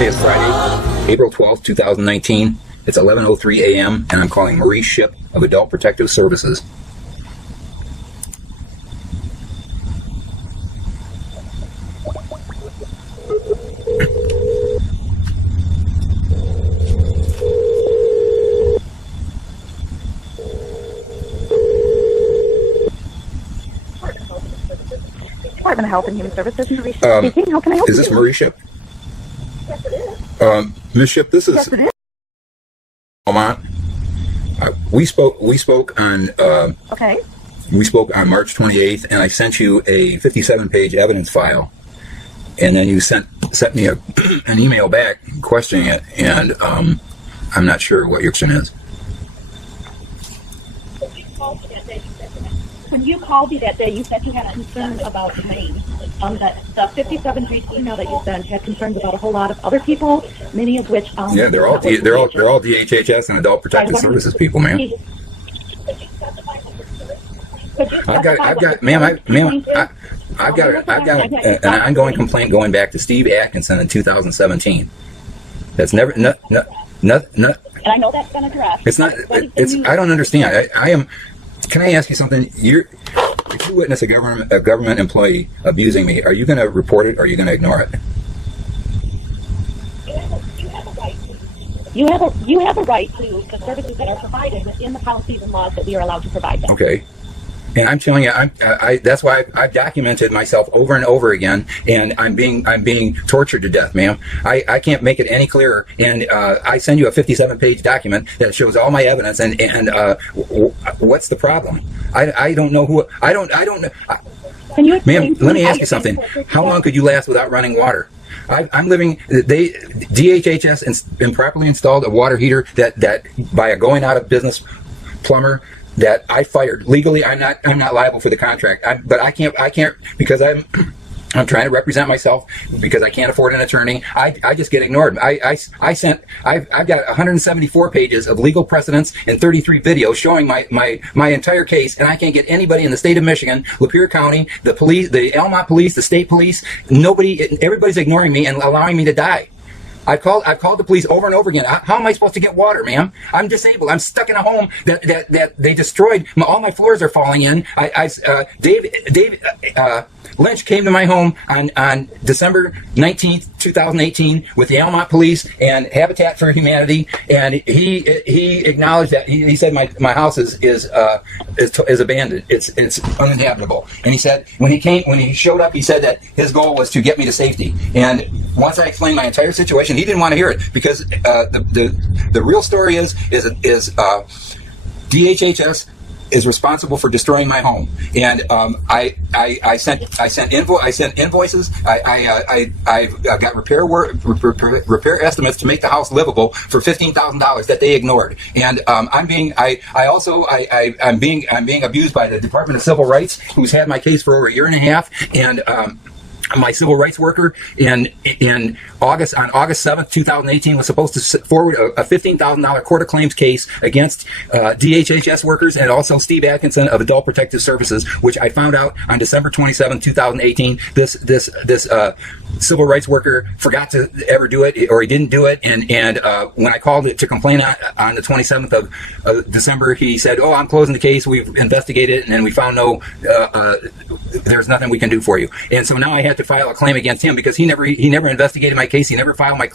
Hey, it's Friday, April 12th, 2019. It's 11:03 a.m. and I'm calling Marie Shipp of Adult Protective Services. Department of Health and Human Services, Marie Shipp speaking. How can I help you? Is this Marie Shipp? Yes, it is. Ms. Shipp, this is Yes, it is. Almont. We spoke on Okay. we spoke on March 28th, and I sent you a 57-page evidence file, and then you sent me an email back questioning it, and I'm not sure what your question is. When you called me that day, you said you had concerns about Elaine. The 57-page email that you sent had concerns about a whole lot of other people, many of which Yeah, they're all DHHS and Adult Protective Services people, ma'am. I've got an ongoing complaint going back to Steve Atkinson in 2017. That's never And I know that's been addressed. It's not. I don't understand. I am. Can I ask you something? If you witness a government employee abusing me, are you going to report it or are you going to ignore it? You have a right to the services that are provided within the policies and laws that we are allowed to provide them. Okay. And I'm telling you, that's why I've documented myself over and over again, and I'm being tortured to death, ma'am. I can't make it any clearer. And I send you a 57-page document that shows all my evidence. And what's the problem? I don't know who. I don't know. Ma'am, let me ask you something. How long could you last without running water? I'm living. DHHS improperly installed a water heater that by a going out of business plumber that I fired legally. I'm not liable for the contract. But I can't because I'm trying to represent myself because I can't afford an attorney. I just get ignored. I've got 174 pages of legal precedents and 33 videos showing my entire case, and I can't get anybody in the state of Michigan, Lapeer County, the police, the Almont police, the state police. Everybody's ignoring me and allowing me to die. I've called the police over and over again. How am I supposed to get water, ma'am? I'm disabled. I'm stuck in a home that they destroyed. All my floors are falling in. Dave Lynch came to my home on December 19th, 2018 with the Almont police and Habitat for Humanity, and he acknowledged that he said my house is abandoned. It's uninhabitable. And he said when he showed up, he said that his goal was to get me to safety. And once I explained my entire situation, he didn't want to hear it because the real story is DHHS is responsible for destroying my home, and I sent invoices. I've got repair estimates to make the house livable for $15,000 that they ignored, and I'm being abused by the Department of Civil Rights, who's had my case for over a year and a half, and my civil rights worker on August 7th, 2018 was supposed to forward a $15,000 court of claims case against DHHS workers and also Steve Atkinson of Adult Protective Services, which I found out on December 27th, 2018. This civil rights worker forgot to ever do it, or he didn't do it, and when I called it to complain on the 27th of December, he said, "Oh, I'm closing the case. We've investigated it, and then we found there's nothing we can do for you." And so now I had to file a claim against him because he never investigated my case. He never filed my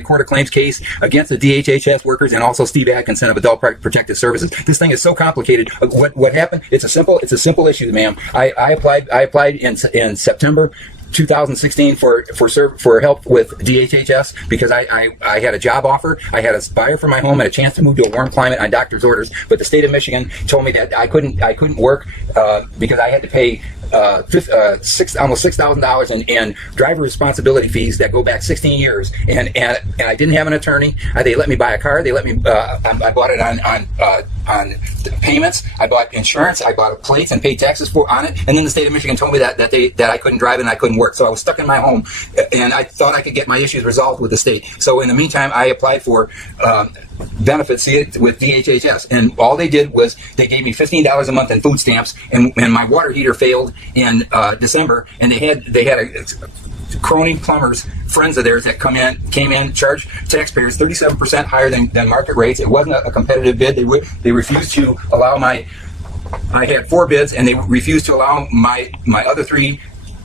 court of claims case against the DHHS workers and also Steve Atkinson of Adult Protective Services. This thing is so complicated. What happened? It's a simple issue, ma'am. I applied in September 2016 for help with DHHS because I had a job offer. I had a buyer for my home and a chance to move to a warm climate on doctor's orders, but the state of Michigan told me that I couldn't work because I had to pay almost $6,000 in driver responsibility fees that go back 16 years, and I didn't have an attorney. They let me buy a car. They let me. I bought it on payments. I bought insurance. I bought plates and paid taxes on it. And then the state of Michigan told me that I couldn't drive and I couldn't work. So I was stuck in my home, and I thought I could get my issues resolved with the state. So in the meantime, I applied for benefits with DHHS, and all they did was they gave me $15 a month in food stamps, and my water heater failed in December, and they had crony plumbers, friends of theirs that came in, charged taxpayers 37% higher than market rates. It wasn't a competitive bid. They refused to allow I had 4 bids, and they refused to allow my other 3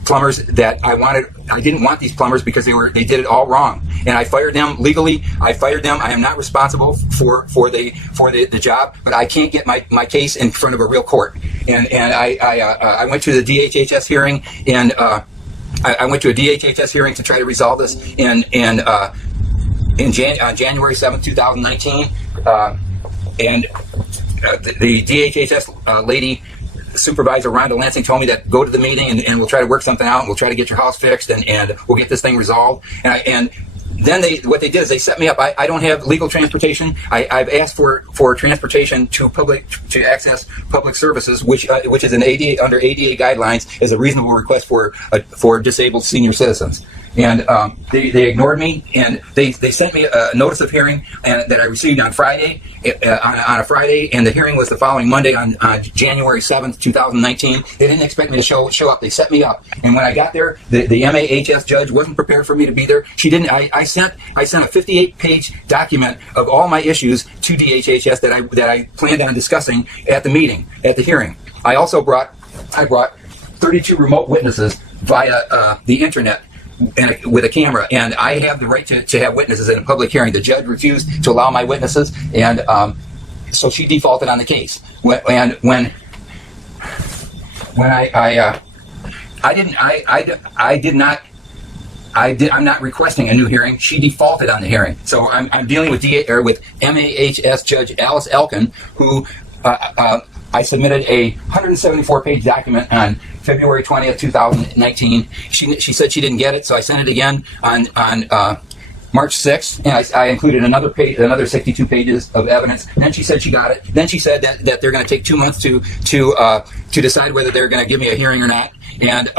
plumbers that I didn't want these plumbers because they did it all wrong, and I fired them legally. I fired them. I am not responsible for the job, but I can't get my case in front of a real court. And I went to the DHHS hearing, and I went to a DHHS hearing to try to resolve this. On January 7th, 2019, and the DHHS lady, Supervisor Rhonda Lansing, told me that go to the meeting and we'll try to work something out, and we'll try to get your house fixed, and we'll get this thing resolved. And then what they did is they set me up. I don't have legal transportation. I've asked for transportation to access public services, which is an under ADA guidelines, is a reasonable request for disabled senior citizens. And they ignored me, and they sent me a notice of hearing that I received on Friday, on a Friday, and the hearing was the following Monday on January 7th, 2019. They didn't expect me to show up. They set me up, and when I got there, the MAHS judge wasn't prepared for me to be there. She didn't. I sent a 58-page document of all my issues to DHHS that I planned on discussing at the hearing. I also brought 32 remote witnesses via the internet, and with a camera, and I have the right to have witnesses in a public hearing. The judge refused to allow my witnesses, and so she defaulted on the case. I'm not requesting a new hearing. She defaulted on the hearing, so I'm dealing with MAHS Judge Alice Elkin, who I submitted a 174-page document on February 20th, 2019. She said she didn't get it, so I sent it again on March 6th, and I included another 62 pages of evidence. Then she said she got it. Then she said that they're going to take 2 months to decide whether they're going to give me a hearing or not. And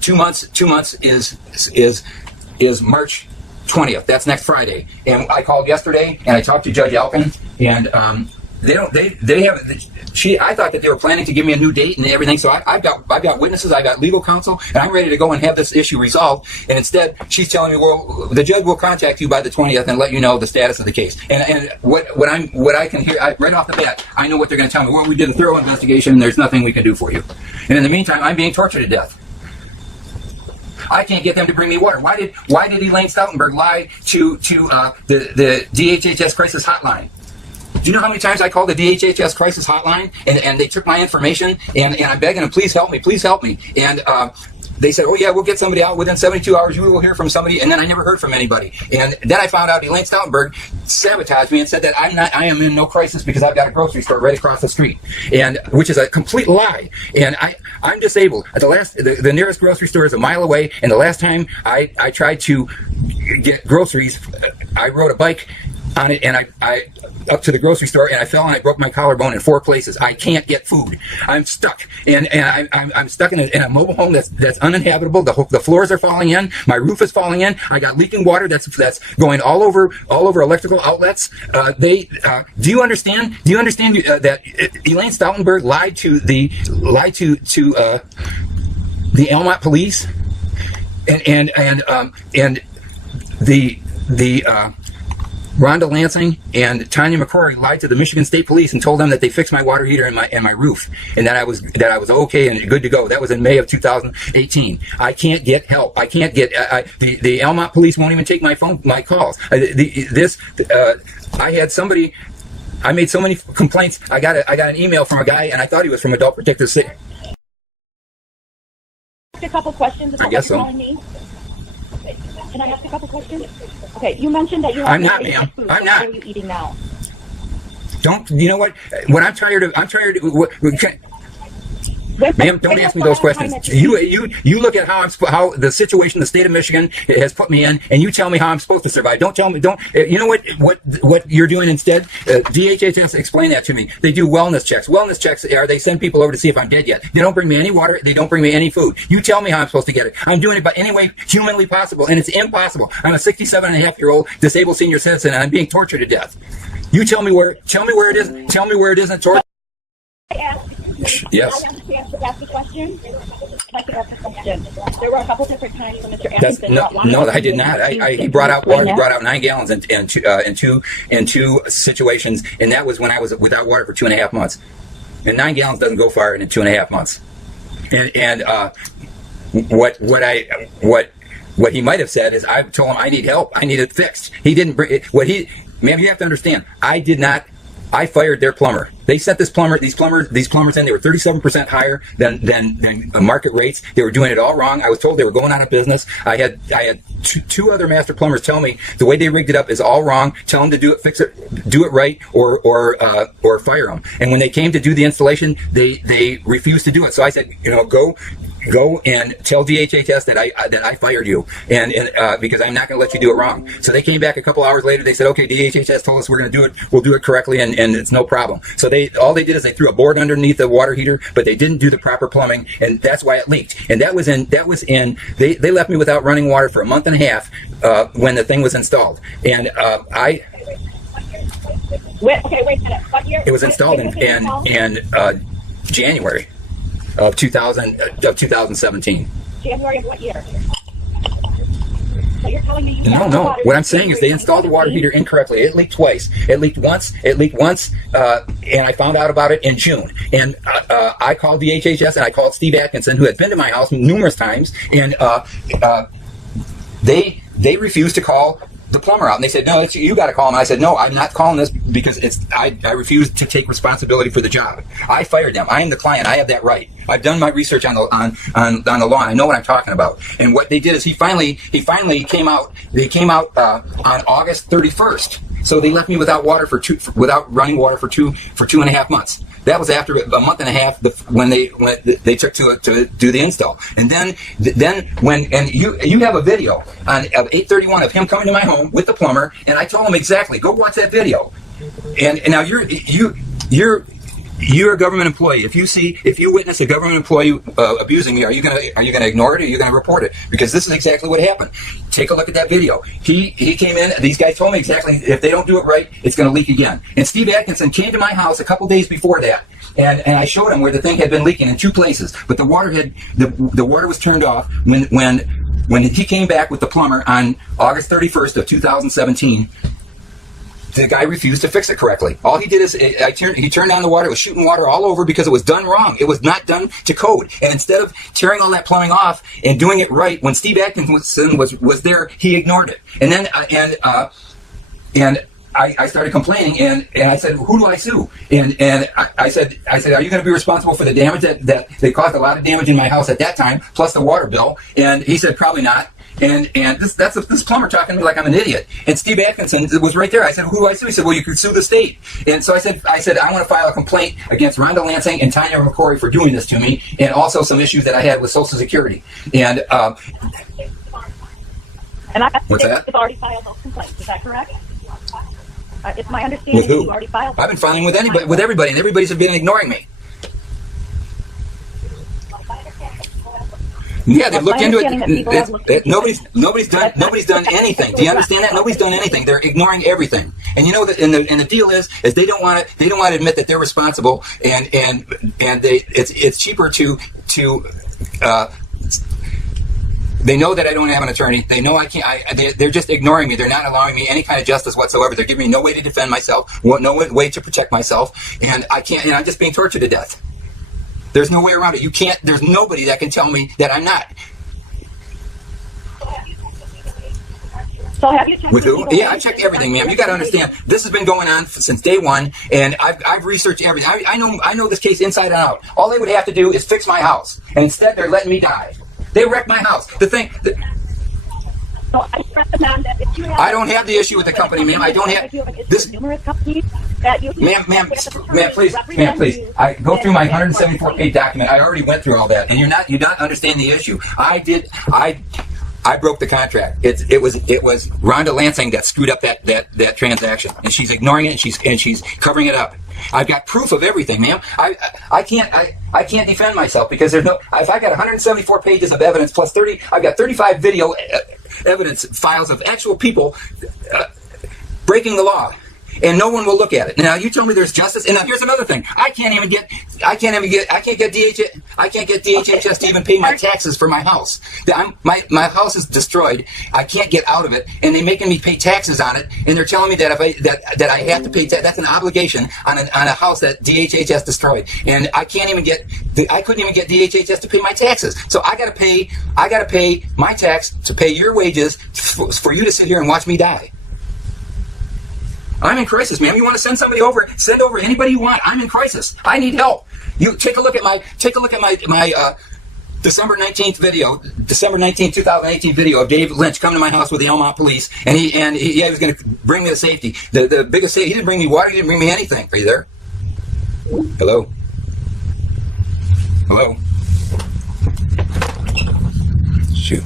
2 months is March 20th. That's next Friday. And I called yesterday, and I talked to Judge Elkin, and I thought that they were planning to give me a new date and everything, so I've got witnesses, I've got legal counsel, and I'm ready to go and have this issue resolved. And instead, she's telling me, well, the judge will contact you by the 20th and let you know the status of the case. And what I can hear, right off the bat, I know what they're going to tell me. Well, we did a thorough investigation, and there's nothing we can do for you. And in the meantime, I'm being tortured to death. I can't get them to bring me water. Why did Elaine Stoutenburg lie to the DHHS Crisis Hotline? Do you know how many times I called the DHHS Crisis Hotline, and they took my information, and I'm begging them, please help me. And they said, oh yeah, we'll get somebody out within 72 hours. You will hear from somebody. And then I never heard from anybody. And then I found out Elaine Stoutenburg sabotaged me and said that I am in no crisis because I've got a grocery store right across the street, and which is a complete lie. And I'm disabled. The nearest grocery store is a mile away. And the last time I tried to get groceries, I rode a bike on it, and I up to the grocery store, and I fell and I broke my collarbone in 4 places. I can't get food. I'm stuck, and I'm stuck in a mobile home that's uninhabitable. The floors are falling in. My roof is falling in. I got leaking water that's going all over electrical outlets. Do you understand? Do you understand that Elaine Stautenburg lied to the Almont police, and the Rhonda Lansing and Tanya McCrory lied to the Michigan State Police and told them that they fixed my water heater and my roof, and that I was okay and good to go. That was in May of 2018. I can't get help. I can't get the Almont Police won't even take my calls. I had somebody. I made so many complaints. I got an email from a guy, and I thought he was from Adult Protective City. A couple questions. I guess so. Can I ask a couple questions? Okay, you mentioned that you. I'm not, ma'am. I'm not. What are you eating now? Don't you know what? What I'm tired of. Ma'am, don't ask me those questions. You look at how the situation the state of Michigan has put me in, and you tell me how I'm supposed to survive. Don't tell me. You know what you're doing instead? DHHS, explain that to me. They do wellness checks. Wellness checks are they send people over to see if I'm dead yet. They don't bring me any water. They don't bring me any food. You tell me how I'm supposed to get it. I'm doing it by any way humanly possible, and it's impossible. I'm a 67-and-a-half-year-old disabled senior citizen, and I'm being tortured to death. You tell me where it is. Tell me where it isn't torture. Yes. Yes. I have a chance to ask a question. I could ask a question. question. There were a couple different times when Mr. That's, Atkinson no, I did not. He brought out water. He brought out 9 gallons in two situations, and that was when I was without water for 2.5 months. And 9 gallons doesn't go far in 2.5 months. And what he might have said is, I told him I need help. I need it fixed. He didn't bring it. Ma'am, you have to understand. I fired their plumber. They sent these plumbers in. They were 37% higher than market rates. They were doing it all wrong. I was told they were going out of business. I had two other master plumbers tell me the way they rigged it up is all wrong. Tell them to do it, fix it, do it right, or fire them. And when they came to do the installation, they refused to do it. So I said, go and tell DHHS that I fired you, and because I'm not going to let you do it wrong. So they came back a couple hours later. They said, okay, DHHS told us we're going to do it. We'll do it correctly, and it's no problem. So all they did is they threw a board underneath the water heater, but they didn't do the proper plumbing, and that's why it leaked. And that was in. They left me without running water for a month and a half when the thing was installed, and Wait a minute. What year? It was installed in January of 2017. January of what year? So you're telling me you No. What I'm saying is they installed the water heater incorrectly. It leaked twice. It leaked once, and I found out about it in June. And I called DHHS, and I called Steve Atkinson, who had been to my house numerous times, and they refused to call the plumber out, and they said, no, you got to call him. And I said, no, I'm not calling this because I refuse to take responsibility for the job. I fired them. I am the client. I have that right. I've done my research on the law. I know what I'm talking about. And what they did is he finally came out. They came out on August 31st. So they left me without water without running water for 2.5 months. That was after a month and a half when they took to do the install. And then you have a video of 8/31 of him coming to my home with the plumber, and I told him exactly, go watch that video. And now you're a government employee. If you witness a government employee abusing me, are you gonna ignore it, or are you gonna report it? Because this is exactly what happened. Take a look at that video. He came in. These guys told me exactly, if they don't do it right, it's gonna leak again. And Steve Atkinson came to my house a couple days before that, and I showed him where the thing had been leaking in 2 places. But the water was turned off when he came back with the plumber on August 31st of 2017. The guy refused to fix it correctly. All he did is he turned on the water. It was shooting water all over because it was done wrong. It was not done to code. And instead of tearing all that plumbing off and doing it right, when Steve Atkinson was there, he ignored it. And then I started complaining, and I said, who do I sue? And I said, are you going to be responsible for the damage that they caused a lot of damage in my house at that time, plus the water bill? And he said, probably not. And this plumber talking to me like I'm an idiot. And Steve Atkinson was right there. I said, who do I sue? He said, well, you could sue the state. And so I said, I want to file a complaint against Rhonda Lansing and Tanya McCory for doing this to me, and also some issues that I had with Social Security. And what's that? You've already filed those complaints. Is that correct? It's my understanding with who? You've already filed. I've been filing with everybody, and everybody's been ignoring me. Yeah, they've looked into it. Nobody's done anything. Do you understand that? Nobody's done anything. They're ignoring everything. And you know that. And the deal is they don't want to admit that they're responsible. And it's cheaper to. They know that I don't have an attorney. They know I can't. They're just ignoring me. They're not allowing me any kind of justice whatsoever. They're giving me no way to defend myself, no way to protect myself, and I can't. And I'm just being tortured to death. There's no way around it. You can't. There's nobody that can tell me that I'm not. So have you checked with who? Yeah, I checked everything, ma'am. You got to understand. This has been going on since day one, and I've researched everything. I know this case inside and out. All they would have to do is fix my house, and instead they're letting me die. They wrecked my house. So I recommend that if you have, I don't have the issue with the company, ma'am. I don't have this. Numerous companies that you Ma'am, please. I go through my 174-page document. I already went through all that, and you're not understanding the issue. I broke the contract. It was Rhonda Lansing that screwed up that transaction, and she's ignoring it, and she's covering it up. I've got proof of everything, ma'am. I can't defend myself because there's no. If I got 174 pages of evidence plus 30, I've got 35 video evidence files of actual people breaking the law. and no one will look at it. Now you tell me there's justice, and now here's another thing. I can't get DHHS to even pay my taxes for my house. My house is destroyed. I can't get out of it, and they're making me pay taxes on it, and they're telling me that that I have to pay that's an obligation on a house that DHHS destroyed, and I couldn't even get DHHS to pay my taxes. So I gotta pay my tax to pay your wages for you to sit here and watch me die. I'm in crisis, ma'am. You want to send somebody over? Send over anybody you want. I'm in crisis. I need help. You take a look at my December 19th video, December 19th, 2018 video of Dave Lynch coming to my house with the Almont police, and he was going to bring me to safety. The biggest safety. He didn't bring me water. He didn't bring me anything. Are you there? Hello? Hello? Shoot.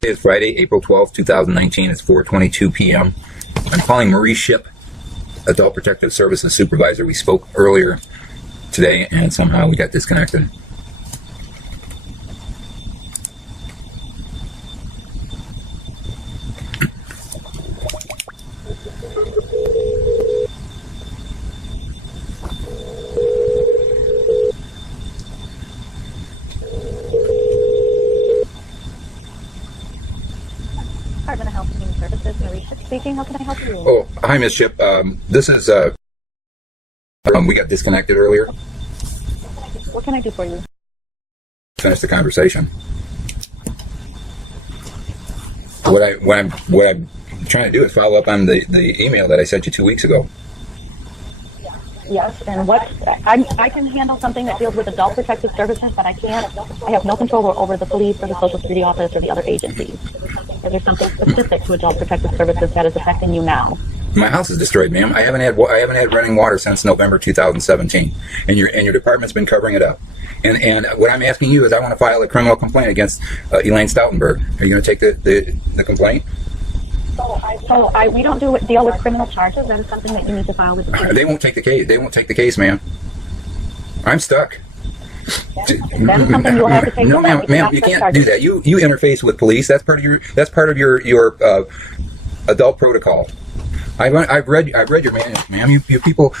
Today is Friday, April 12th, 2019. It's 4:22 p.m. I'm calling Marie Shipp, Adult Protective Services Supervisor. We spoke earlier today, and somehow we got disconnected. Department of Health and Human Services, Marie Shipp speaking. How can I help you? Oh, hi, Ms. Shipp. This is, we got disconnected earlier. What can I do for you? Finish the conversation. What I'm trying to do is follow up on the email that I sent you 2 weeks ago. Yes, and I can handle something that deals with adult protective services, but I have no control over the police or the Social Security office or the other agencies. Is there something specific to adult protective services that is affecting you now? My house is destroyed, ma'am. I haven't had running water since November 2017, and your department's been covering it up. And what I'm asking you is, I want to file a criminal complaint against Elaine Stoutenburg. Are you going to take the complaint? We don't deal with criminal charges. That is something that you need to file with the police. They won't take the case. They won't take the case, ma'am. I'm stuck. That is something you'll have to take. No, ma'am, you can't do that. You interface with police. That's part of your adult protocol. I've read your manual, ma'am. You people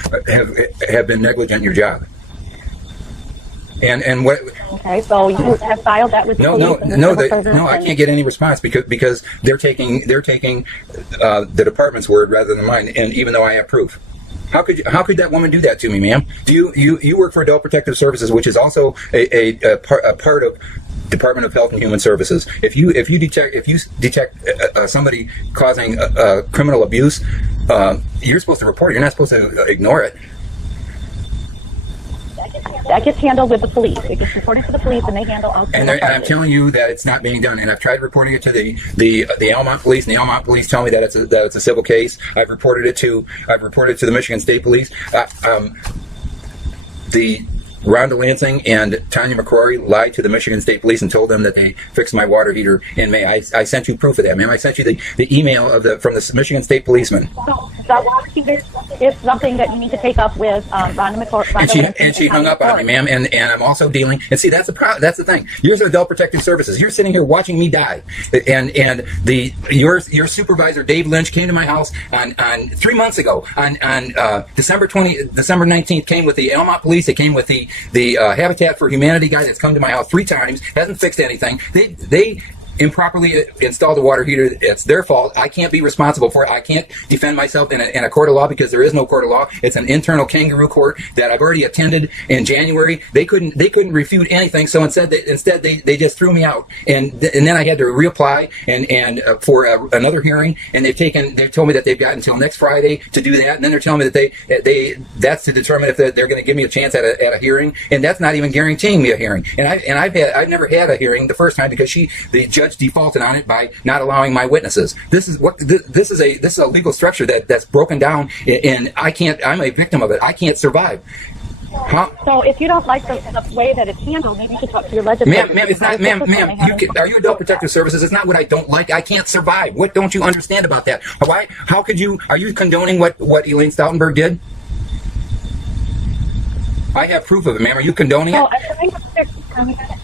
have been negligent in your job. And what? Okay, so you have filed that with the police. No, I can't get any response because they're taking the department's word rather than mine, and even though I have proof. How could that woman do that to me, ma'am? You work for Adult Protective Services, which is also a part of Department of Health and Human Services. If you detect somebody causing criminal abuse, you're supposed to report it. You're not supposed to ignore it. That gets handled with the police. It gets reported to the police, and they handle all. And I'm telling you that it's not being done. And I've tried reporting it to the Almont police, and the Almont police tell me that it's a civil case. I've reported it to the Michigan State Police. The Rhonda Lansing and Tanya McCrory lied to the Michigan State Police and told them that they fixed my water heater in May. I sent you proof of that, ma'am. I sent you the email from the Michigan State policeman. So the water heater is something that you need to take up with Rhonda McCrory. And she hung up on me, ma'am. And I'm also dealing. And see, that's the thing. You're Adult Protective Services. You're sitting here watching me die. And your supervisor Dave Lynch came to my house on 3 months ago on December 19th. Came with the Almont police. They came with the Habitat for Humanity guy that's come to my house 3 times, hasn't fixed anything. They improperly installed a water heater. It's their fault. I can't be responsible for it. I can't defend myself in a court of law because there is no court of law. It's an internal kangaroo court that I've already attended in January. They couldn't refute anything, so instead they just threw me out. And then I had to reapply and for another hearing. And they've told me that they've got until next Friday to do that. And then they're telling me that that's to determine if they're going to give me a chance at a hearing. And that's not even guaranteeing me a hearing. And I've never had a hearing the first time because the judge defaulted on it by not allowing my witnesses. This is a legal structure that's broken down, and I'm a victim of it. I can't survive. So if you don't like the way that it's handled, maybe you should talk to your legislator. Ma'am, it's not, ma'am. Are you Adult Protective Services? It's not what I don't like. I can't survive. What don't you understand about that? Why? How could you? Are you condoning what Elaine Stautenburg did? I have proof of it, ma'am. Are you condoning it?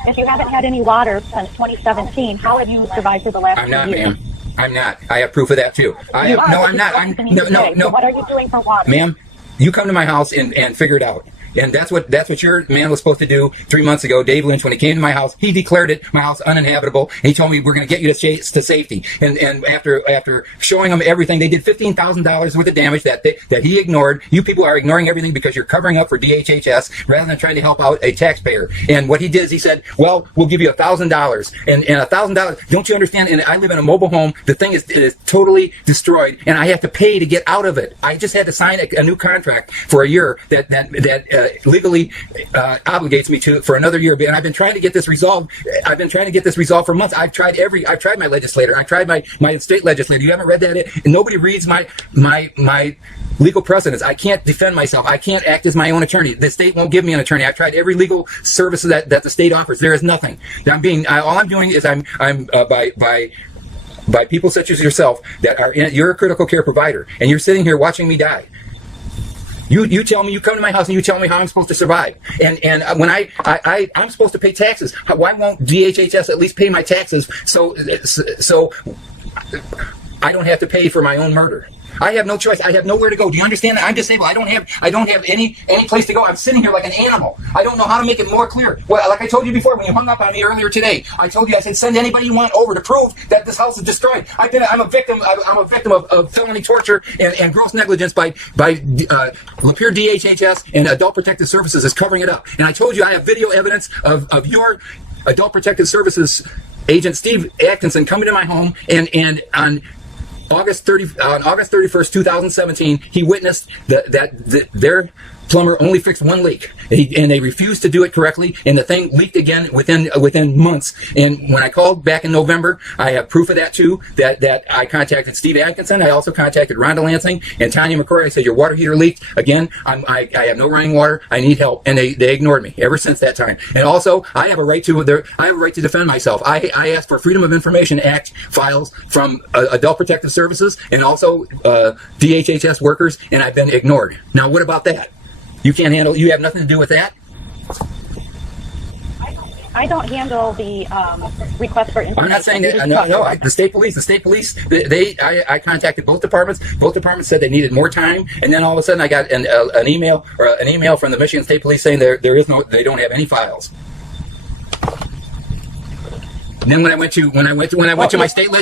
If you haven't had any water since 2017, how have you survived for the last 2 years? I'm not, ma'am. I'm not. I have proof of that too. You are, no, but I'm not. you I'm don't no, need no, to pay. no. So what are you doing for water? Ma'am, you come to my house and figure it out. And that's what your man was supposed to do 3 months ago. Dave Lynch, when he came to my house, he declared my house uninhabitable. And he told me, we're going to get you to safety. And after showing him everything, they did $15,000 worth of damage that he ignored. You people are ignoring everything because you're covering up for DHHS rather than trying to help out a taxpayer. And what he did is he said, well, we'll give you $1,000. And $1,000, don't you understand? And I live in a mobile home. The thing is totally destroyed, and I have to pay to get out of it. I just had to sign a new contract for a year that legally obligates me to for another year. And I've been trying to get this resolved. I've been trying to get this resolved for months. I've tried my legislator. I've tried my state legislator. You haven't read that? Nobody reads my legal precedents. I can't defend myself. I can't act as my own attorney. The state won't give me an attorney. I've tried every legal service that the state offers. There is nothing. All I'm doing is by people such as yourself that are you're a critical care provider, and you're sitting here watching me die. You tell me, you come to my house and you tell me how I'm supposed to survive. And when I'm supposed to pay taxes, why won't DHHS at least pay my taxes so I don't have to pay for my own murder? I have no choice. I have nowhere to go. Do you understand that? I'm disabled. I don't have any place to go. I'm sitting here like an animal. I don't know how to make it more clear. Well, like I told you before, when you hung up on me earlier today, I told you, I said, send anybody you want over to prove that this house is destroyed. I'm a victim of felony torture and gross negligence by Lapeer DHHS, and Adult Protective Services is covering it up. And I told you I have video evidence of your Adult Protective Services agent Steve Atkinson coming to my home and on August 31st, 2017, he witnessed that their plumber only fixed one leak, and they refused to do it correctly, and the thing leaked again within months. And when I called back in November, I have proof of that too, that I contacted Steve Atkinson. I also contacted Rhonda Lansing and Tanya McCrory. I said, your water heater leaked again. I have no running water. I need help. And they ignored me ever since that time. And also, I have a right to defend myself. I asked for Freedom of Information Act files from Adult Protective Services and also DHHS workers, and I've been ignored. Now, what about that? You can't handle. You have nothing to do with that. I don't handle the request for information. I'm not saying that. No. The state police. I contacted both departments. Both departments said they needed more time, and then all of a sudden I got an email from the Michigan State Police saying they don't have any files. And then when I went to my state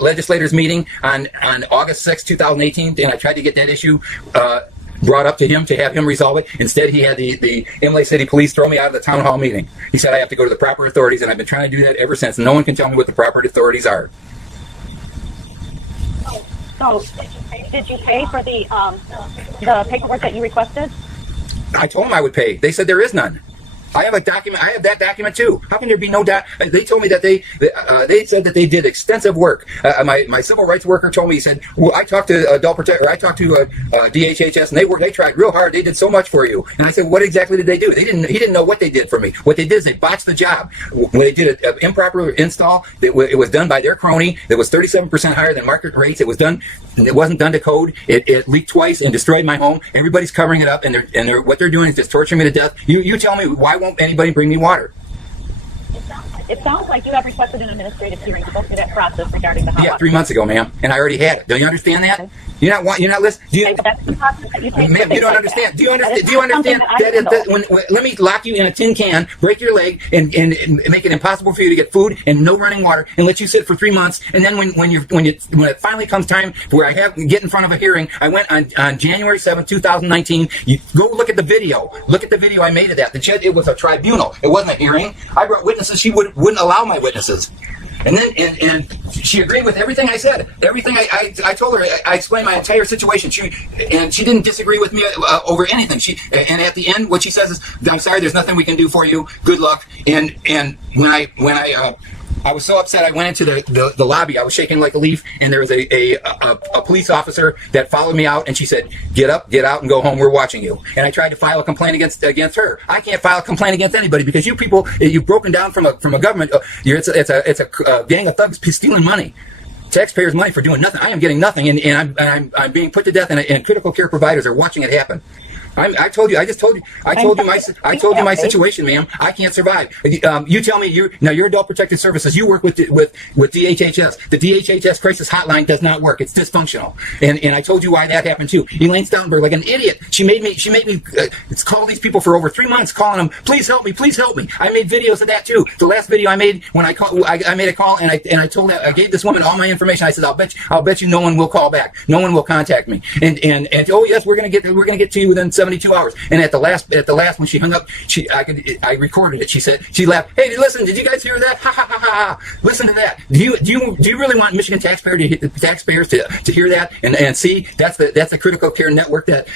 legislators meeting on August 6, 2018, and I tried to get that issue brought up to him to have him resolve it. Instead, he had the Imlay City Police throw me out of the town hall meeting. He said I have to go to the proper authorities, and I've been trying to do that ever since. No one can tell me what the proper authorities are. So, did you pay for the paperwork that you requested? I told them I would pay. They said there is none. I have a document. I have that document too. How can there be no document? They told me that they said that they did extensive work. My civil rights worker told me, he said, well, I talked to Adult Protect, or I talked to DHHS, and they tried real hard. They did so much for you. And I said, what exactly did they do? He didn't know what they did for me. What they did is they botched the job. When they did an improper install, it was done by their crony. It was 37% higher than market rates. It wasn't done to code. It leaked twice and destroyed my home. Everybody's covering it up, and what they're doing is just torturing me to death. You tell me, why won't anybody bring me water? It sounds like you have requested an administrative hearing to go through that process regarding the hot water. 3 months ago, ma'am, and I already had it. Do you understand that? Okay. You're not listening. That's the process that you take. Ma'am, you don't understand. Do you understand that let me lock you in a tin can, break your leg, and make it impossible for you to get food and no running water, and let you sit for 3 months, and then when it finally comes time where I get in front of a hearing, I went on January 7th, 2019. You go look at the video. Look at the video I made of that. The judge, it was a tribunal. It wasn't a hearing. I brought witnesses. She wouldn't allow my witnesses. And then and she agreed with everything I said. Everything I told her. I explained my entire situation. She didn't disagree with me over anything. And at the end, what she says is, "I'm sorry, there's nothing we can do for you. Good luck." And when I was so upset, I went into the lobby. I was shaking like a leaf, and there was a police officer that followed me out, and she said, "Get up, get out, and go home. We're watching you." And I tried to file a complaint against her. I can't file a complaint against anybody because you people, you've broken down from a government. It's a gang of thugs stealing money, taxpayers' money for doing nothing. I am getting nothing, and I'm being put to death, and critical care providers are watching it happen. I told you my situation, ma'am. I can't survive. You tell me you're Adult Protective Services. You work with DHHS. The DHHS Crisis Hotline does not work. It's dysfunctional. And I told you why that happened too. Elaine Stoutenburg, like an idiot, she made me call these people for over 3 months, calling them, please help me. I made videos of that too. The last video I made when I made a call and I told her, I gave this woman all my information. I said, I'll bet you no one will call back. No one will contact me. And oh yes, we're gonna get to you within 72 hours. And at the last when she hung up, I recorded it. She laughed. Hey, listen, did you guys hear that? Ha ha ha ha. Listen to that. Do you really want Michigan taxpayers to hear that and see that's the critical care network that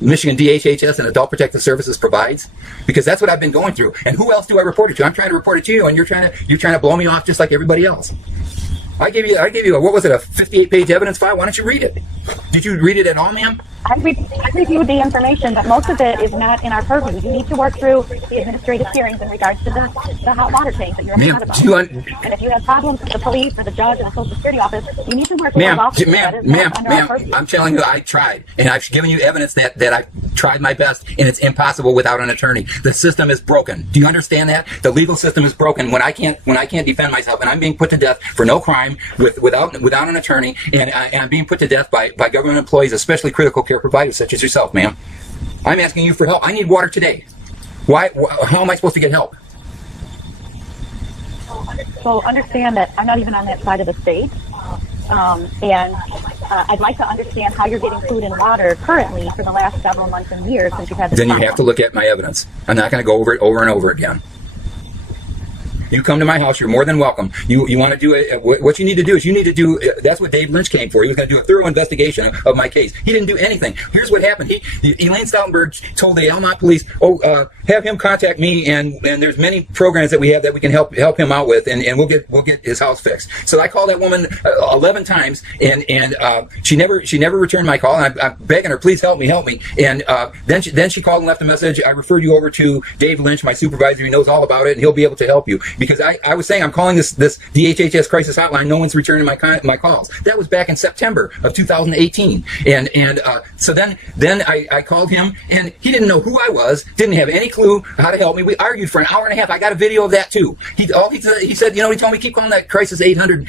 Michigan DHHS and Adult Protective Services provides? Because that's what I've been going through. And who else do I report it to? I'm trying to report it to you, and you're trying to blow me off just like everybody else. I gave you a, what was it, a 58-page evidence file? Why don't you read it? Did you read it at all, ma'am? I reviewed the information, but most of it is not in our purview. You need to work through the administrative hearings in regards to the hot water tank that you're upset about. And if you have problems with the police or the judge or the Social Security office, you need to work with those officers. Ma'am, I'm telling you, I tried, and I've given you evidence that I've tried my best, and it's impossible without an attorney. The system is broken. Do you understand that? The legal system is broken when I can't defend myself, and I'm being put to death for no crime without an attorney, and I'm being put to death by government employees, especially critical care providers such as yourself, ma'am. I'm asking you for help. I need water today. Why? How am I supposed to get help? So understand that I'm not even on that side of the state, and I'd like to understand how you're getting food and water currently for the last several months and years since you've had this problem. You have to look at my evidence. I'm not going to go over it over and over again. You come to my house, you're more than welcome. You want to do it, what you need to do is that's what Dave Lynch came for. He was going to do a thorough investigation of my case. He didn't do anything. Here's what happened. Elaine Stoutenburg told the Almont police, have him contact me, and there's many programs that we have that we can help him out with, and we'll get his house fixed. So I called that woman 11 times, and she never returned my call, and I'm begging her, please help me. And then she called and left a message. I referred you over to Dave Lynch, my supervisor. He knows all about it, and he'll be able to help you. Because I was saying I'm calling this DHHS Crisis Hotline. No one's returning my calls. That was back in September of 2018. And so then I called him, and he didn't know who I was, didn't have any clue how to help me. We argued for an hour and a half. I got a video of that too. He said, he told me keep calling that Crisis 800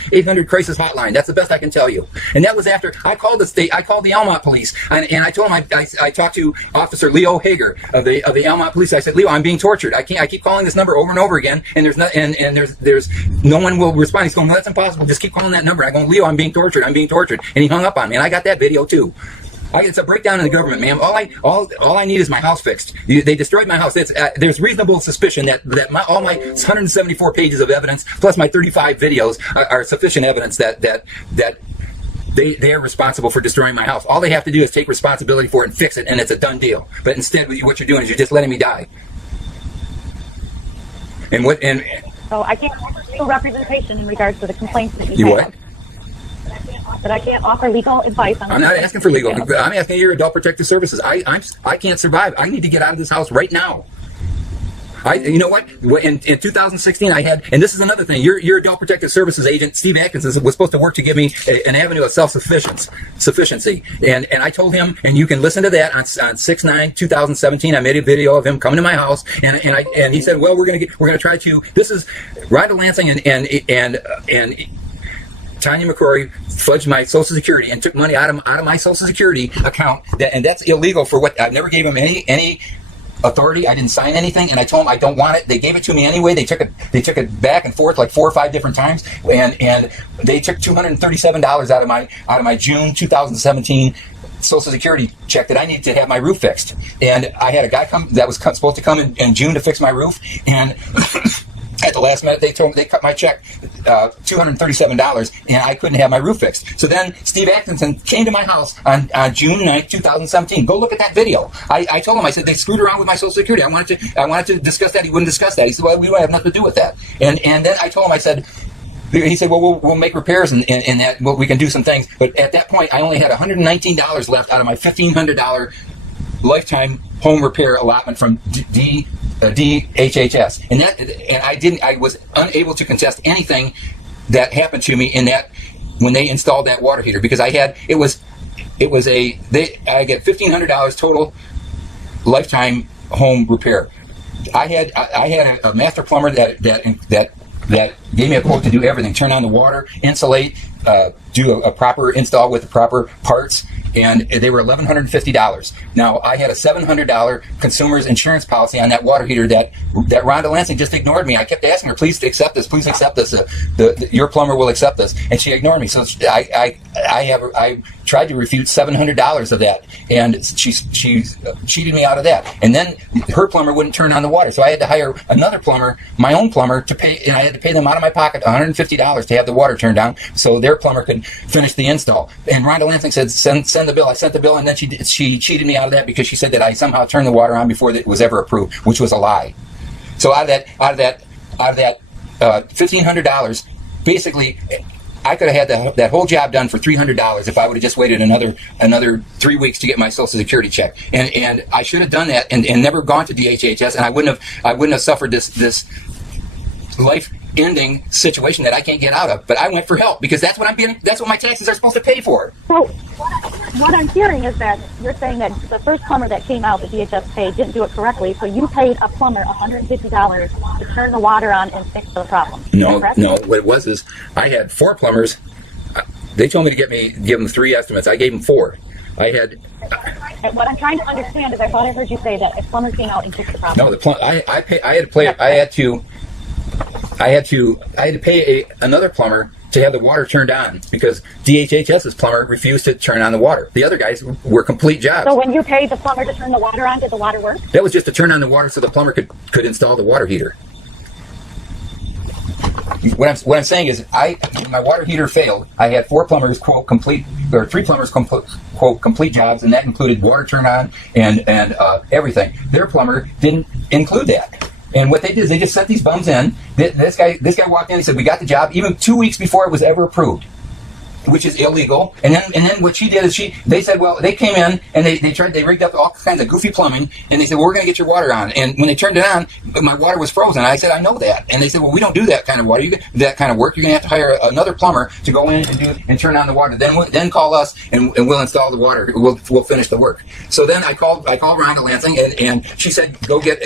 Crisis Hotline. That's the best I can tell you. And that was after I called the Almont police, and I told him I talked to Officer Leo Hager of the Almont police. I said, Leo, I'm being tortured. I keep calling this number over and over again, and there's no one will respond. He's going, no, that's impossible. Just keep calling that number. I go, Leo, I'm being tortured. And he hung up on me, and I got that video too. It's a breakdown in the government, ma'am. All I need is my house fixed. They destroyed my house. There's reasonable suspicion that all my 174 pages of evidence plus my 35 videos are sufficient evidence that they are responsible for destroying my house. All they have to do is take responsibility for it and fix it, and it's a done deal. But instead, what you're doing is you're just letting me die. So I can't offer legal representation in regards to the complaints that you have. But I can't offer legal advice. I'm not asking for legal. I'm asking your Adult Protective Services. I can't survive. I need to get out of this house right now. You know what? In 2016, I had, and this is another thing. Your Adult Protective Services agent, Steve Atkins, was supposed to work to give me an avenue of self-sufficiency. And I told him, and you can listen to that on 6/9/2017. I made a video of him coming to my house, and he said, well, we're gonna try to. This is Rhonda Lansing and Tanya McCrory fudged my Social Security and took money out of my Social Security account, and that's illegal for what I never gave him any authority. I didn't sign anything, and I told them I don't want it. They gave it to me anyway. They took it back and forth like 4 or 5 different times, and they took $237 out of my June 2017 Social Security check that I needed to have my roof fixed. And I had a guy come that was supposed to come in June to fix my roof, and at the last minute, they cut my check, $237, and I couldn't have my roof fixed. So then Steve Atkinson came to my house on June 9th, 2017. Go look at that video. I told him, I said, they screwed around with my Social Security. I wanted to discuss that. He wouldn't discuss that. He said, well, we don't have nothing to do with that. And then I told him, I said, he said, well, we'll make repairs and that, well, we can do some things. But at that point, I only had $119 left out of my $1,500 lifetime home repair allotment from DHHS, and I was unable to contest anything that happened to me in that when they installed that water heater, because I get $1,500 total lifetime home repair. I had a master plumber that gave me a quote to do everything: turn on the water, insulate, do a proper install with the proper parts, and they were $1,150. Now, I had a $700 consumer's insurance policy on that water heater that Rhonda Lansing just ignored me. I kept asking her, please accept this, please accept this. Your plumber will accept this, and she ignored me. So I tried to refute $700 of that, and she cheated me out of that. And then her plumber wouldn't turn on the water, so I had to hire another plumber, my own plumber, to pay, and I had to pay them out of my pocket $150 to have the water turned on so their plumber could finish the install. And Rhonda Lansing said, send the bill. I sent the bill, and then she cheated me out of that because she said that I somehow turned the water on before it was ever approved, which was a lie. So out of that $1,500, basically, I could have had that whole job done for $300 if I would have just waited another 3 weeks to get my Social Security check. And I should have done that and never gone to DHHS, and I wouldn't have suffered this life-ending situation that I can't get out of. But I went for help because that's what my taxes are supposed to pay for. So what I'm hearing is that you're saying that the first plumber that came out that DHS paid didn't do it correctly, so you paid a plumber $150 to turn the water on and fix the problem. No. What it was is I had 4 plumbers. They told me to give them 3 estimates. I gave them 4. I had. And what I'm trying to understand is I thought I heard you say that a plumber came out and fixed the problem. No, I had to pay another plumber to have the water turned on because DHHS's plumber refused to turn on the water. The other guys were complete jobs. So when you paid the plumber to turn the water on, did the water work? That was just to turn on the water so the plumber could install the water heater. What I'm saying is, my water heater failed. I had 4 plumbers quote complete, or 3 plumbers quote complete jobs, and that included water turn on and everything. Their plumber didn't include that. And what they did is they just sent these bums in. This guy walked in and said, we got the job, even 2 weeks before it was ever approved, which is illegal. And then what she did is they said, well, they came in and they rigged up all kinds of goofy plumbing, and they said, well, we're going to get your water on. And when they turned it on, my water was frozen. I said, I know that. And they said, well, we don't do that kind of water. That kind of work. You're going to have to hire another plumber to go in and turn on the water. Then call us and we'll install the water. We'll finish the work. So then I called Rhonda Lansing and she said, go get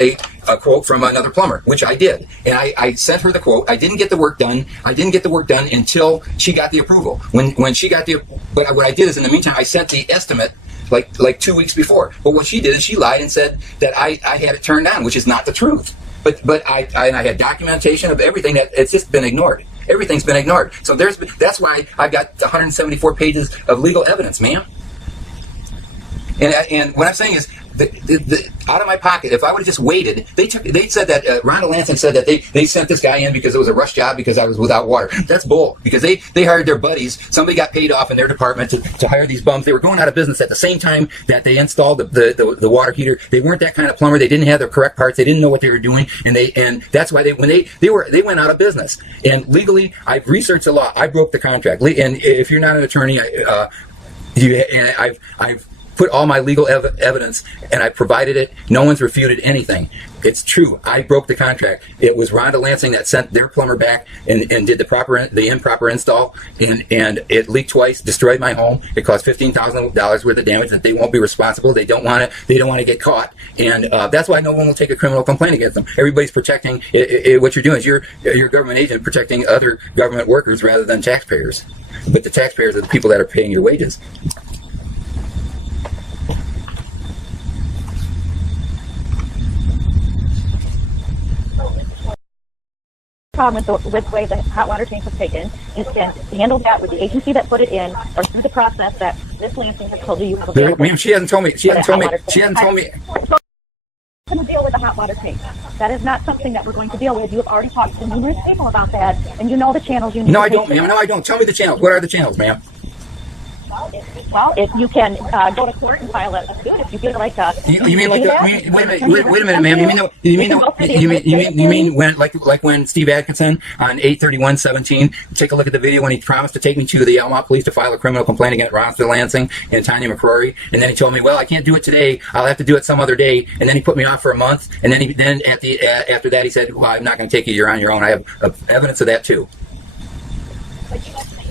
a quote from another plumber, which I did. And I sent her the quote. I didn't get the work done. Until she got the approval. When she got but what I did is in the meantime I sent the estimate like 2 weeks before. But what she did is she lied and said that I had it turned on, which is not the truth. But I had documentation of everything that it's just been ignored. Everything's been ignored. So that's why I've got 174 pages of legal evidence, ma'am. And what I'm saying is, out of my pocket, if I would have just waited, they said that Rhonda Lansing said that they sent this guy in because it was a rush job because I was without water. That's bull, because they hired their buddies. Somebody got paid off in their department to hire these bums. They were going out of business at the same time that they installed the water heater. They weren't that kind of plumber. They didn't have the correct parts. They didn't know what they were doing, and that's why they went out of business. And legally, I've researched the law. I broke the contract. And if you're not an attorney, I've put all my legal evidence, and I provided it. No one's refuted anything. It's true. I broke the contract. It was Rhonda Lansing that sent their plumber back and did the improper install, and it leaked twice, destroyed my home. It caused $15,000 worth of damage that they won't be responsible. They don't want to get caught, and that's why no one will take a criminal complaint against them. Everybody's protecting. What you're doing is you're a government agent protecting other government workers rather than taxpayers. But the taxpayers are the people that are paying your wages. Problem with the way the hot water tank was taken is to handle that with the agency that put it in, or through the process that Ms. Lansing has told you have available. Ma'am, she hasn't told me. She hasn't told me. Going to deal with the hot water tank. That is not something that we're going to deal with. You have already talked to numerous people about that, and you know the channels you need. No, I don't, ma'am. No, I don't. Tell me the channels. What are the channels, ma'am? Well, if you can go to court and file a suit, if you feel like you mean like wait a minute, ma'am. You mean when like when Steve Atkinson on 8/31/17, take a look at the video when he promised to take me to the Almont police to file a criminal complaint against Rhonda Lansing and Tanya McCrory, and then he told me, well, I can't do it today. I'll have to do it some other day, and then he put me off for a month, and then after that he said, well, I'm not going to take you. You're on your own. I have evidence of that too.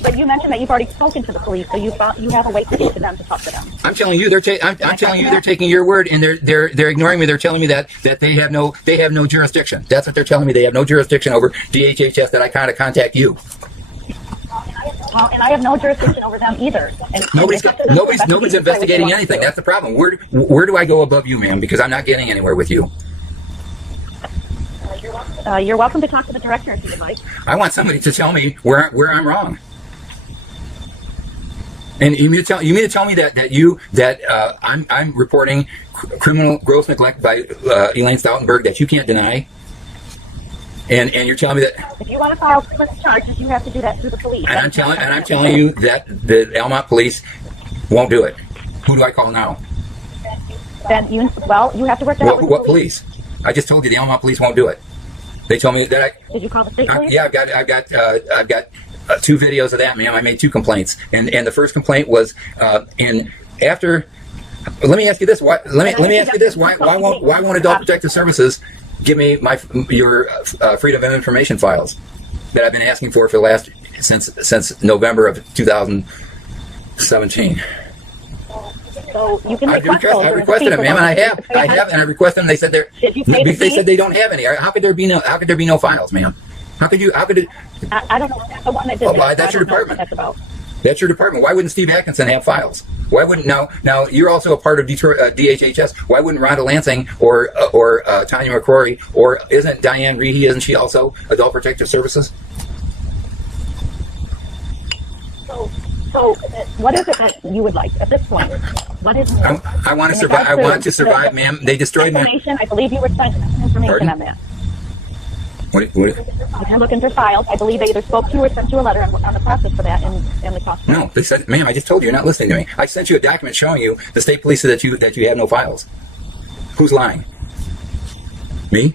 But you mentioned that you've already spoken to the police, so you have a way to get to them to talk to them. I'm telling you, I'm telling you, they're taking your word and they're ignoring me. They're telling me that they have no jurisdiction. That's what they're telling me. They have no jurisdiction over DHHS. That I kind of contact you. And I have no jurisdiction over them either. And nobody's investigating anything. That's the problem. Where do I go above you, ma'am? Because I'm not getting anywhere with you. You're welcome to talk to the director if you'd like. I want somebody to tell me where I'm wrong. And you mean to tell me that I'm reporting criminal gross neglect by Elaine Stoutenburg that you can't deny? And you're telling me that if you want to file criminal charges, you have to do that through the police. And I'm telling you that the Almont police won't do it. Who do I call now? Then you have to work that out with what police? I just told you the Almont police won't do it. They told me that Did you call the state police? Yeah, I've got 2 videos of that, ma'am. I made 2 complaints, and the first complaint was and after. Let me ask you this. Why won't Adult Protective Services give me your Freedom of Information files that I've been asking for the last since November of 2017? So you can I requested them, ma'am, and I have, and I requested them. They said they said they don't have any. How could there be no files, ma'am? How could it? I don't know. That's the one that did that's your department. That's your department. Why wouldn't Steve Atkinson have files? Why wouldn't now you're also a part of Detroit DHHS? Why wouldn't Rhonda Lansing or Tanya McCrory, or isn't Diane Reedy? Isn't she also Adult Protective Services? So what is it that you would like at this point? What is it? I want to survive. I want to survive, ma'am. They destroyed my information. I believe you were sent information on that. What? If you're looking for files, I believe they either spoke to you or sent you a letter on the process for that and the cost. No, they said, ma'am, I just told you you're not listening to me. I sent you a document showing you the state police said that you have no files. Who's lying? Me?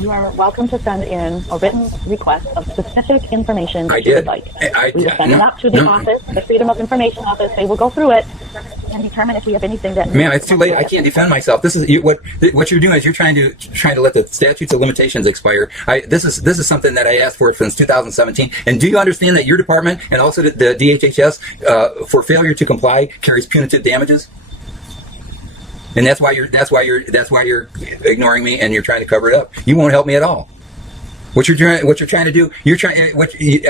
You are welcome to send in a written request of specific information that you would like. We will send it out to the office, the Freedom of Information office. They will go through it and determine if we have anything that. Ma'am, it's too late. I can't defend myself. This is what you're doing is you're trying to let the statutes of limitations expire. This is something that I asked for since 2017. And do you understand that your department and also the DHHS for failure to comply carries punitive damages? And that's why you're ignoring me and you're trying to cover it up. You won't help me at all. What you're trying to do,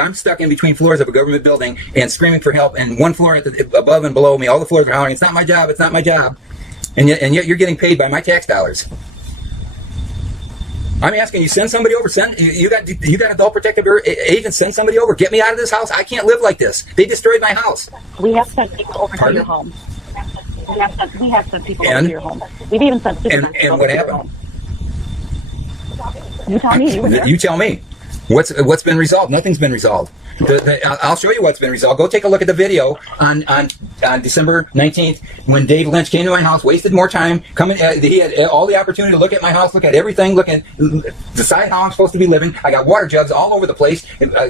I'm stuck in between floors of a government building and screaming for help, and one floor above and below me, all the floors are hollering, "It's not my job, it's not my job," and yet you're getting paid by my tax dollars. I'm asking you, send somebody over. You got adult protective agents. Send somebody over. Get me out of this house. I can't live like this. They destroyed my house. We have sent people over to your home. We have sent people over to your home. We've even sent supervisors. And what happened? You tell me. You tell me. What's been resolved? Nothing's been resolved. I'll show you what's been resolved. Go take a look at the video on December 19th when Dave Lynch came to my house, wasted more time. He had all the opportunity to look at my house, look at everything, decide how I'm supposed to be living. I got water jugs all over the place,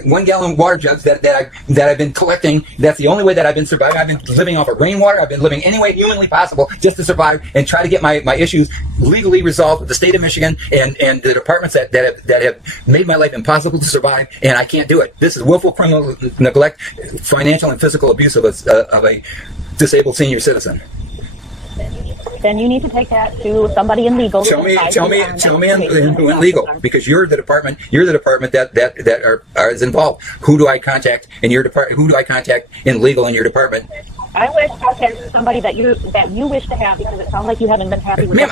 1 gallon water jugs that I've been collecting. That's the only way that I've been surviving. I've been living off of rainwater. I've been living any way humanly possible just to survive and try to get my issues legally resolved with the state of Michigan and the departments that have made my life impossible to survive, and I can't do it. This is willful criminal neglect, financial and physical abuse of a disabled senior citizen. Then you need to take that to somebody in legal. Tell me in legal, because you're the department that is involved. Who do I contact in your department? Who do I contact in legal in your department? I wish to contact somebody that you wish to have, because it sounds like you haven't been happy with. Ma'am,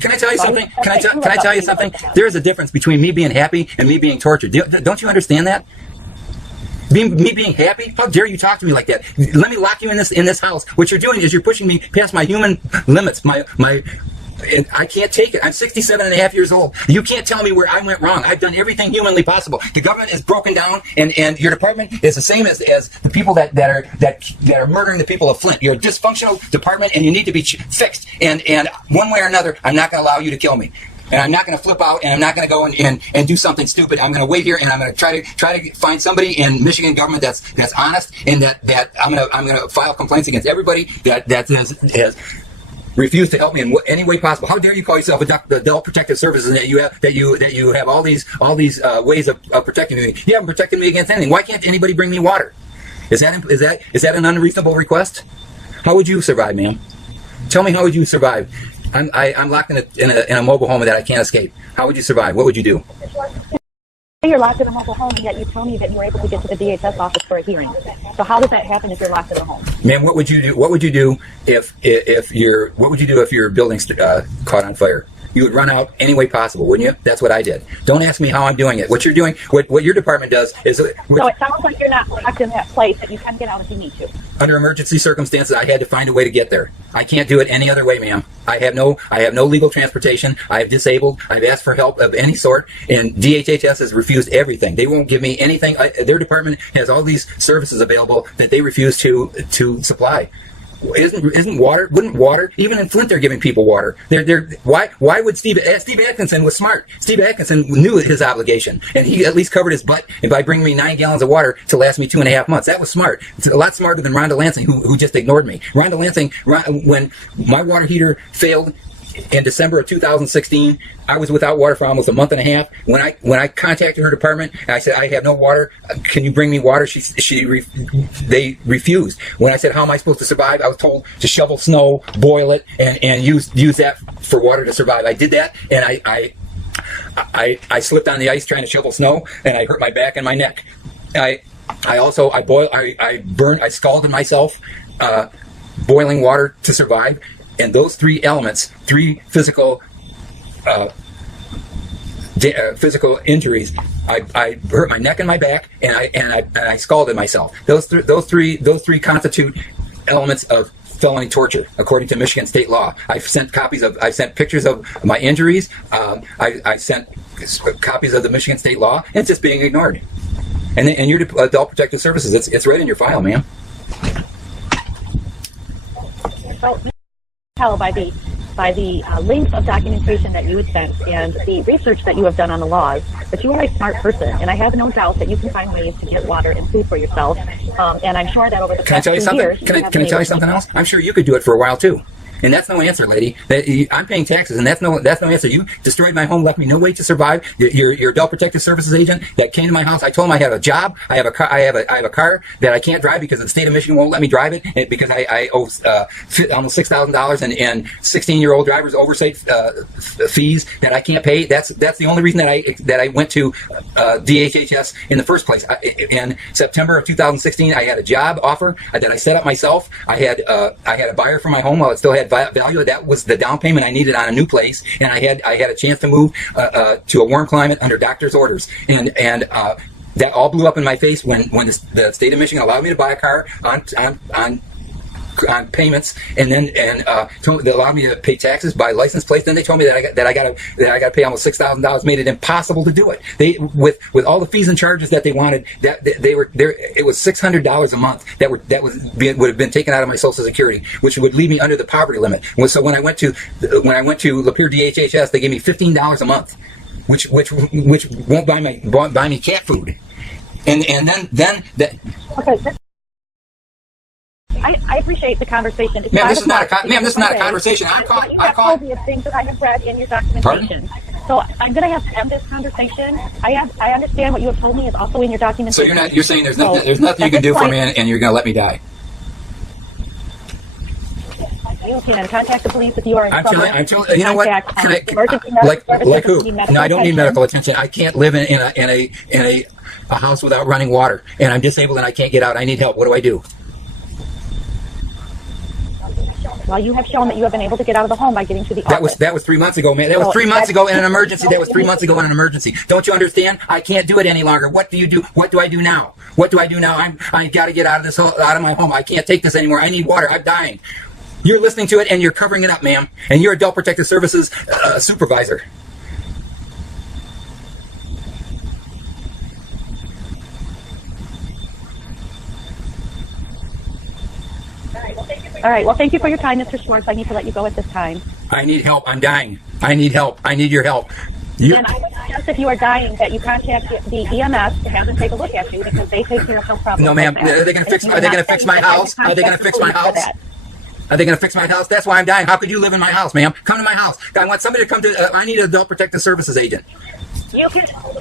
can I tell you something? Can I tell you something? There is a difference between me being happy and me being tortured. Don't you understand that? Me being happy? How dare you talk to me like that? Let me lock you in this house. What you're doing is you're pushing me past my human limits. I can't take it. I'm 67 and a half years old. You can't tell me where I went wrong. I've done everything humanly possible. The government is broken down, and your department is the same as the people that are murdering the people of Flint. You're a dysfunctional department, and you need to be fixed. And one way or another, I'm not going to allow you to kill me. And I'm not going to flip out, and I'm not going to go and do something stupid. I'm going to wait here, and I'm going to try to find somebody in Michigan government that's honest, and that I'm going to file complaints against everybody that has refuse to help me in any way possible. How dare you call yourself the Adult Protective Services and that you have all these ways of protecting me? You haven't protected me against anything. Why can't anybody bring me water? Is that an unreasonable request? How would you survive, ma'am? Tell me, how would you survive? I'm locked in a mobile home that I can't escape. How would you survive? What would you do? You're locked in a mobile home, yet you tell me that you were able to get to the DHS office for a hearing. So how does that happen if you're locked in a home? Ma'am, what would you do? What would you do if your building's caught on fire? You would run out any way possible, wouldn't you? That's what I did. Don't ask me how I'm doing it. What you're doing, what your department does is... So it sounds like you're not locked in that place, that you can get out if you need to. Under emergency circumstances, I had to find a way to get there. I can't do it any other way, ma'am. I have no legal transportation. I have disabled. I've asked for help of any sort, and DHHS has refused everything. They won't give me anything. Their department has all these services available that they refuse to supply. Wouldn't water, even in Flint, they're giving people water. Why would Steve Atkinson was smart. Steve Atkinson knew his obligation, and he at least covered his butt by bringing me 9 gallons of water to last me 2.5 months. That was smart. It's a lot smarter than Rhonda Lansing, who just ignored me. Rhonda Lansing, when my water heater failed in December of 2016, I was without water for almost a month and a half. When I contacted her department, I said, I have no water. Can you bring me water? They refused. When I said, how am I supposed to survive? I was told to shovel snow, boil it, and use that for water to survive. I did that, and I slipped on the ice trying to shovel snow, and I hurt my back and my neck. I scalded myself, boiling water to survive. And those 3 elements, 3 physical injuries, I hurt my neck and my back, and I scalded myself. Those three constitute elements of felony torture, according to Michigan state law. I've sent pictures of my injuries. I sent copies of the Michigan state law, and it's just being ignored. And your Adult Protective Services, it's right in your file, ma'am. Tell by the length of documentation that you had sent and the research that you have done on the laws that you are a smart person, and I have no doubt that you can find ways to get water and food for yourself. And I'm sure that over the past 2 years, can I tell you something else? I'm sure you could do it for a while too. And that's no answer, lady. I'm paying taxes, and that's no answer. You destroyed my home, left me no way to survive. Your Adult Protective Services agent that came to my house, I told him I have a job. I have a car that I can't drive because the state of Michigan won't let me drive it because I owe almost $6,000 and 16-year-old drivers oversight fees that I can't pay. That's the only reason that I went to DHHS in the first place. In September of 2016, I had a job offer that I set up myself. I had a buyer for my home while it still had value. That was the down payment I needed on a new place, and I had a chance to move to a warm climate under doctor's orders, and that all blew up in my face when the state of Michigan allowed me to buy a car on payments, and they allowed me to pay taxes by license plates. Then they told me that I got to pay almost $6,000, made it impossible to do it. They with all the fees and charges that they wanted, that they were there. It was $600 a month that would have been taken out of my Social Security, which would leave me under the poverty limit. So when I went to Lapeer DHHS, they gave me $15 a month, which won't buy me cat food, and then that. Okay. I appreciate the conversation. Ma'am, this is not a conversation. I call the things that I have read in your documentation. Pardon? So I'm going to have to end this conversation. I understand what you have told me is also in your documentation. So you're saying there's nothing you can do for me, and you're going to let me die. You can contact the police if you are in trouble. I'm telling you know what? Like who? No, I don't need medical attention. I can't live in a house without running water, and I'm disabled and I can't get out. I need help. What do I do? Well, you have shown that you have been able to get out of the home by getting to the office. That was 3 months ago, man. That was 3 months ago in an emergency. That was 3 months ago in an emergency. Don't you understand? I can't do it any longer. What do you do? What do I do now? What do I do now? I got to get out of my home. I can't take this anymore. I need water. I'm dying. You're listening to it and you're covering it up, ma'am. And you're Adult Protective Services supervisor. All right. Well, thank you for your time, Mr. Schwartz. I need to let you go at this time. I need help. I'm dying. I need help. I need your help. And I would suggest if you are dying that you contact the EMS to have them take a look at you because they take care of no problem. No, ma'am. Are they going to fix my house? Are they going to fix my house? Are they going to fix my house? That's why I'm dying. How could you live in my house, ma'am? Come to my house. I want somebody to come to. I need an adult protective services agent. You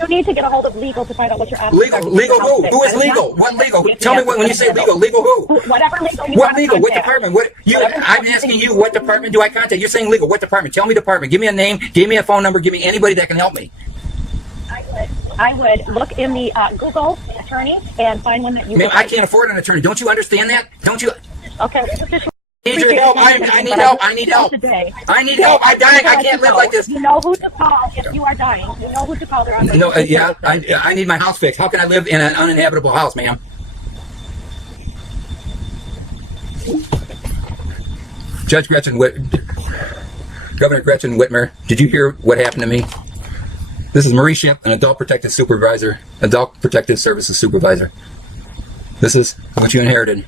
need to get a hold of legal to find out what your options are. Legal who? Who is legal? What legal? Tell me when you say legal who? Whatever legal you What want legal? to What contact. department? What you? I'm asking you. What department do I contact? You're saying legal. What department? Tell me department. Give me a name. Give me a phone number. Give me anybody that can help me. I would look in the Google attorney and find one that you. Ma'am, I can't afford an attorney. Don't you understand that? Don't you? Okay. I need your help. I need help. I need help. I need help. I'm dying. I can't live like this. You know who to call if you are dying. You know who to call. No, yeah, I need my house fixed. How can I live in an uninhabitable house, ma'am? Governor Gretchen Whitmer, did you hear what happened to me? This is Marie Shipp, an adult protective supervisor, adult protective services supervisor. This is what you inherited.